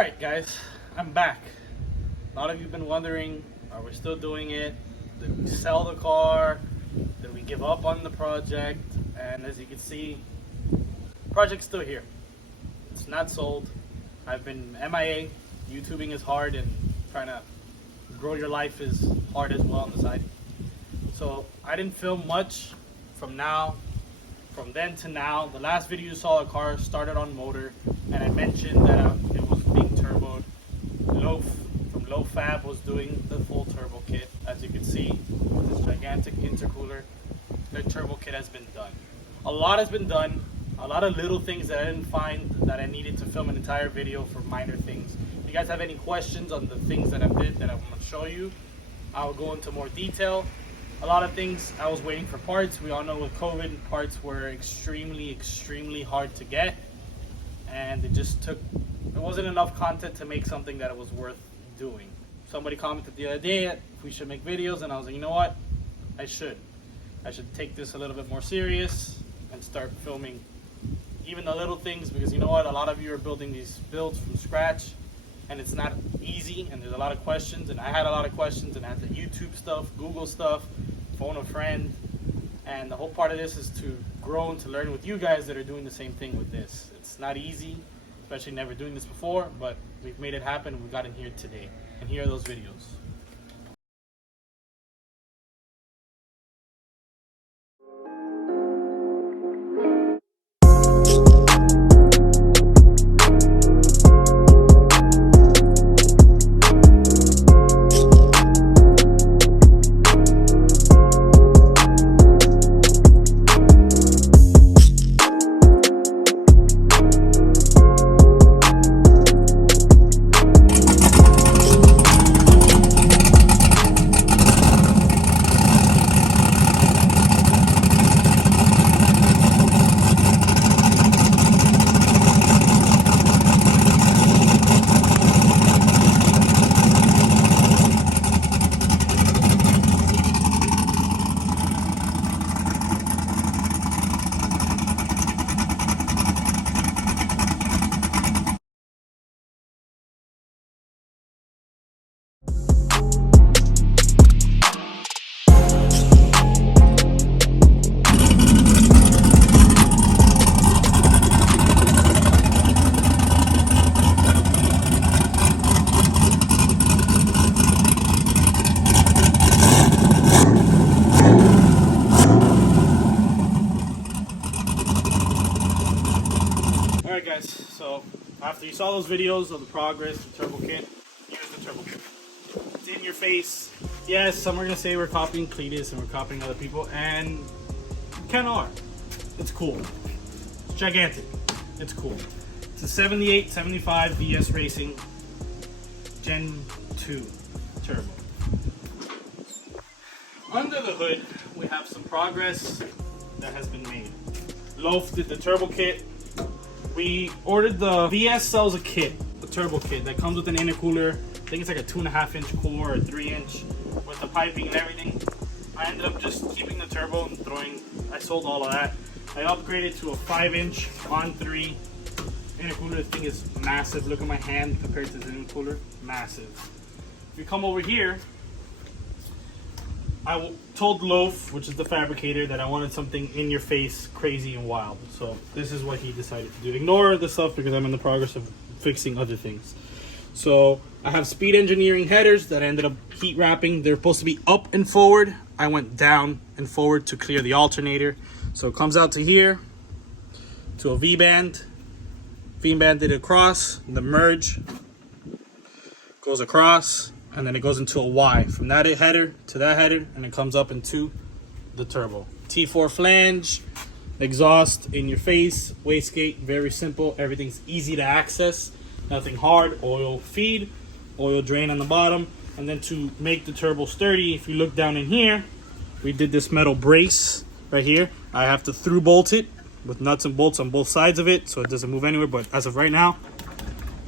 Alright guys, I'm back. A lot of you have been wondering, are we still doing it? Did we sell the car? Did we give up on the project? And as you can see, the project's still here. It's not sold. I've been MIA. YouTubing is hard, and trying to grow your life is hard as well on the side. So I didn't film much from then to now. The last video you saw, the car started on motor, and I mentioned that it was being turboed. Loaf from Low Fab was doing the full turbo kit. As you can see, with this gigantic intercooler, the turbo kit has been done. A lot has been done. A lot of little things that I didn't find that I needed to film an entire video for minor things. If you guys have any questions on the things that I did that I want to show you, I'll go into more detail. A lot of things I was waiting for parts. We all know with COVID, parts were extremely hard to get, and it wasn't enough content to make something that it was worth doing. Somebody commented the other day if we should make videos, and I was like, you know what? I should take this a little bit more serious and start filming even the little things, because you know what? A lot of you are building these builds from scratch, and it's not easy, and there's a lot of questions, and I had a lot of questions, and I had the YouTube stuff, Google stuff, phone a friend, and the whole part of this is to grow and to learn with you guys that are doing the same thing with this. It's not easy, especially never doing this before, but we've made it happen, and we got in here today, and here are those videos. Alright guys, so after you saw those videos of the progress, the turbo kit, here's the turbo kit. It's in your face. Yes, some are going to say we're copying Cletus and we're copying other people, and we kind of are. It's cool. It's gigantic. It's cool. It's a 78, 75 VS Racing Gen 2 turbo. Under the hood, we have some progress that has been made. Loaf did the turbo kit. We ordered the VS sells a kit, a turbo kit that comes with an intercooler. I think it's like a 2.5 inch core or 3 inch with the piping and everything. I ended up just keeping the turbo and I sold all of that. I upgraded to a 5 inch on 3 intercooler. This thing is massive. Look at my hand compared to the intercooler, massive. If you come over here, I told Loaf, which is the fabricator, that I wanted something in your face, crazy and wild. So this is what he decided to do. Ignore the stuff because I'm in the progress of fixing other things. So I have Speed Engineering headers that I ended up heat wrapping. They're supposed to be up and forward. I went down and forward to clear the alternator. So it comes out to here, to a V-band. V-banded across, the merge goes across, and then it goes into a Y from that header to that header, and it comes up into the turbo. T4 flange, exhaust in your face, wastegate, very simple. Everything's easy to access, nothing hard. Oil feed, oil drain on the bottom, and then to make the turbo sturdy, if you look down in here, we did this metal brace right here. I have to through bolt it with nuts and bolts on both sides of it so it doesn't move anywhere, but as of right now,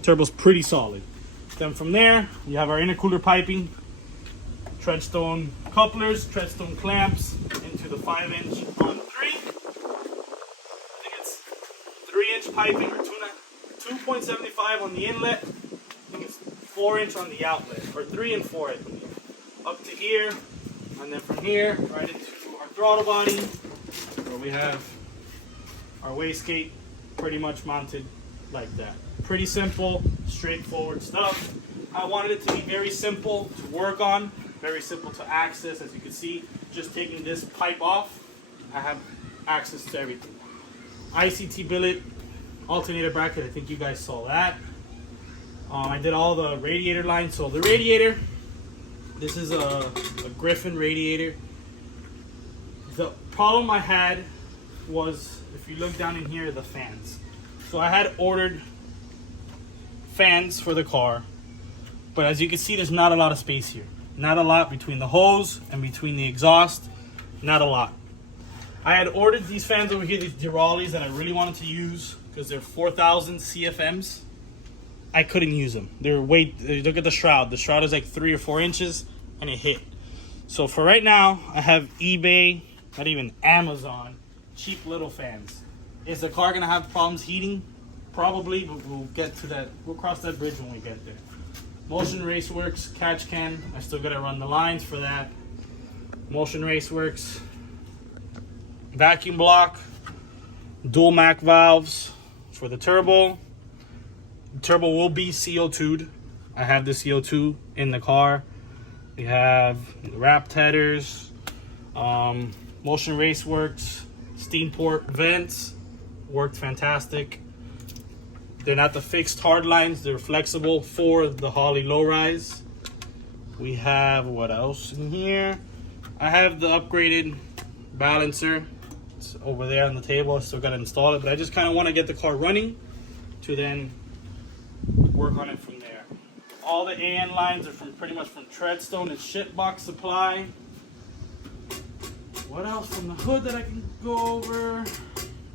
turbo's pretty solid. Then from there, you have our intercooler piping, treadstone couplers, treadstone clamps into the 5 inch on 3. I think it's 3 inch piping or 2.75 on the inlet, 4-inch on the outlet, or 3 and 4, I believe. Up to here, and then from here, right into our throttle body, where we have our wastegate pretty much mounted like that. Pretty simple, straightforward stuff. I wanted it to be very simple to work on, very simple to access. As you can see, just taking this pipe off, I have access to everything. ICT billet, alternator bracket, I think you guys saw that. I did all the radiator lines. So the radiator, this is a Griffin radiator. The problem I had was, if you look down in here, the fans. So I had ordered fans for the car, but as you can see, there's not a lot of space here. Not a lot between the hose and between the exhaust, not a lot. I had ordered these fans over here, these Duralis that I really wanted to use because they're 4,000 CFMs. I couldn't use them. They're look at the shroud. The shroud is like 3 or 4 inches and it hit. So for right now, I have eBay, not even Amazon, cheap little fans. Is the car gonna have problems heating? Probably, but we'll get to that. We'll cross that bridge when we get there. Motion Raceworks catch can. I still gotta run the lines for that. Motion Raceworks vacuum block, dual MAC valves for the turbo. The turbo will be CO2'd. I have the CO2 in the car. We have wrapped headers, Motion Raceworks steam port vents, worked fantastic. They're not the fixed hard lines, they're flexible for the Holley low rise. We have, what else in here? I have the upgraded balancer. It's over there on the table. I still got to install it, but I just kind of want to get the car running to then work on it from there. All the AN lines are from pretty much from Treadstone and Shitbox Supply. What else from the hood that I can go over?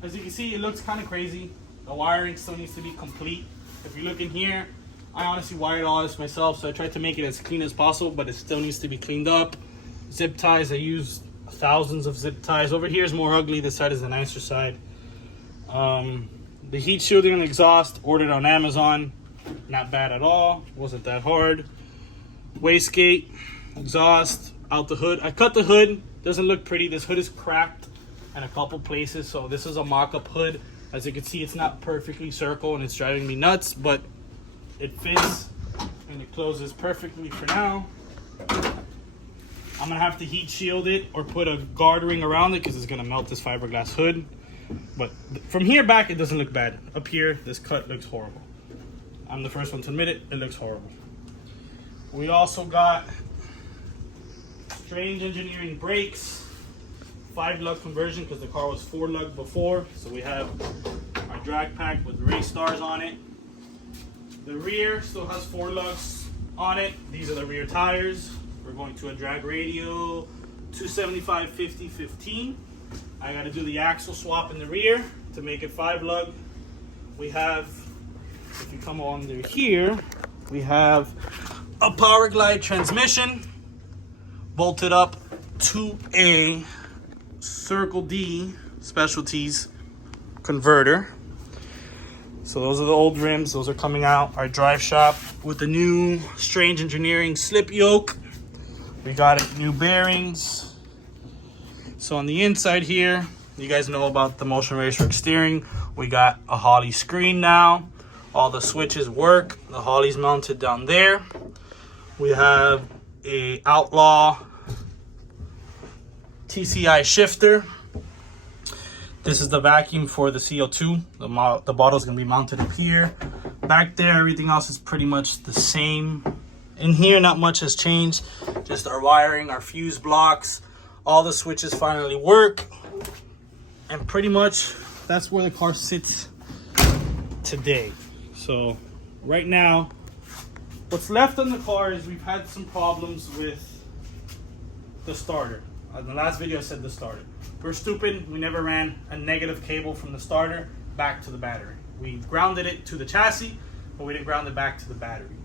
As you can see, it looks kind of crazy. The wiring still needs to be complete. If you look in here, I honestly wired all this myself, so I tried to make it as clean as possible, but it still needs to be cleaned up. Zip ties, I used thousands of zip ties. Over here is more ugly, this side is the nicer side. The heat shielding on the exhaust, ordered on Amazon. Not bad at all, wasn't that hard. Wastegate, exhaust, out the hood. I cut the hood, doesn't look pretty. This hood is cracked in a couple places, so this is a mock-up hood. As you can see, it's not perfectly circle and it's driving me nuts, but it fits and it closes perfectly for now. I'm gonna have to heat shield it or put a guard ring around it because it's gonna melt this fiberglass hood. But from here back, it doesn't look bad. Up here, this cut looks horrible. I'm the first one to admit it, it looks horrible. We also got Strange Engineering brakes. 5-lug conversion because the car was 4-lug before. So we have our drag pack with race stars on it. The rear still has 4 lugs on it. These are the rear tires. We're going to a drag radial 275 50 15. I got to do the axle swap in the rear to make it 5-lug. We have, if you come under here, we have a Power Glide transmission bolted up to a Circle D Specialties converter. So those are the old rims, those are coming out. Our drive shop with the new Strange Engineering slip yoke. We got new bearings. So on the inside here, you guys know about the Motion Raceworks steering. We got a Holley screen now. All the switches work. The Holley's mounted down there. We have a Outlaw TCI shifter. This is the vacuum for the CO2. The bottle is going to be mounted up here. Back there, everything else is pretty much the same. In here, not much has changed. Just our wiring, our fuse blocks. All the switches finally work. And pretty much, that's where the car sits today. So, right now, what's left on the car is we've had some problems with the starter. In the last video I said the starter. We're stupid, we never ran a negative cable from the starter back to the battery. We grounded it to the chassis, but we didn't ground it back to the battery.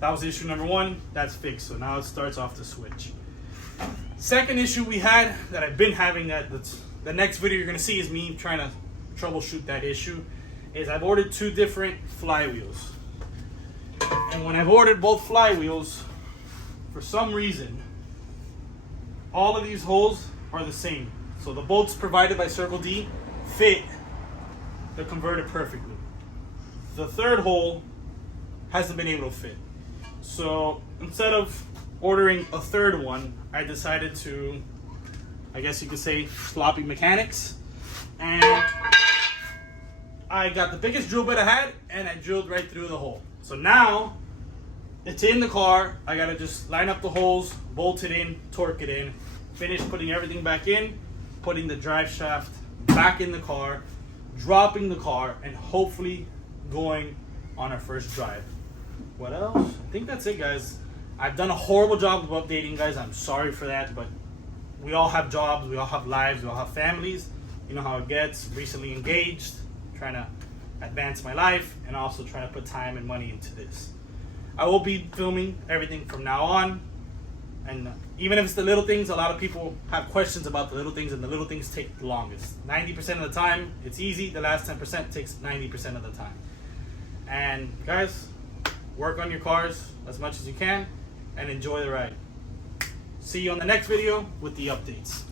That was issue number 1, that's fixed, so now it starts off the switch. Second issue we had, that I've been having, that's the next video you're gonna see is me trying to troubleshoot that issue, is I've ordered 2 different flywheels. And when I've ordered both flywheels, for some reason, all of these holes are the same. So the bolts provided by Circle D fit the converter perfectly. The third hole hasn't been able to fit. So instead of ordering a third one, I decided to, I guess you could say, sloppy mechanics. And I got the biggest drill bit I had and I drilled right through the hole. So now it's in the car. I gotta just line up the holes, bolt it in, torque it in, finish putting everything back in, putting the drive shaft back in the car, dropping the car, and hopefully going on our first drive. What else? I think that's it, guys. I've done a horrible job of updating, guys. I'm sorry for that, but we all have jobs, we all have lives, we all have families. You know how it gets. Recently engaged, trying to advance my life, and also trying to put time and money into this. I will be filming everything from now on, and even if it's the little things, a lot of people have questions about the little things, and the little things take the longest. 90% of the time, it's easy. The last 10% takes 90% of the time. And guys, work on your cars as much as you can, and enjoy the ride. See you on the next video with the updates.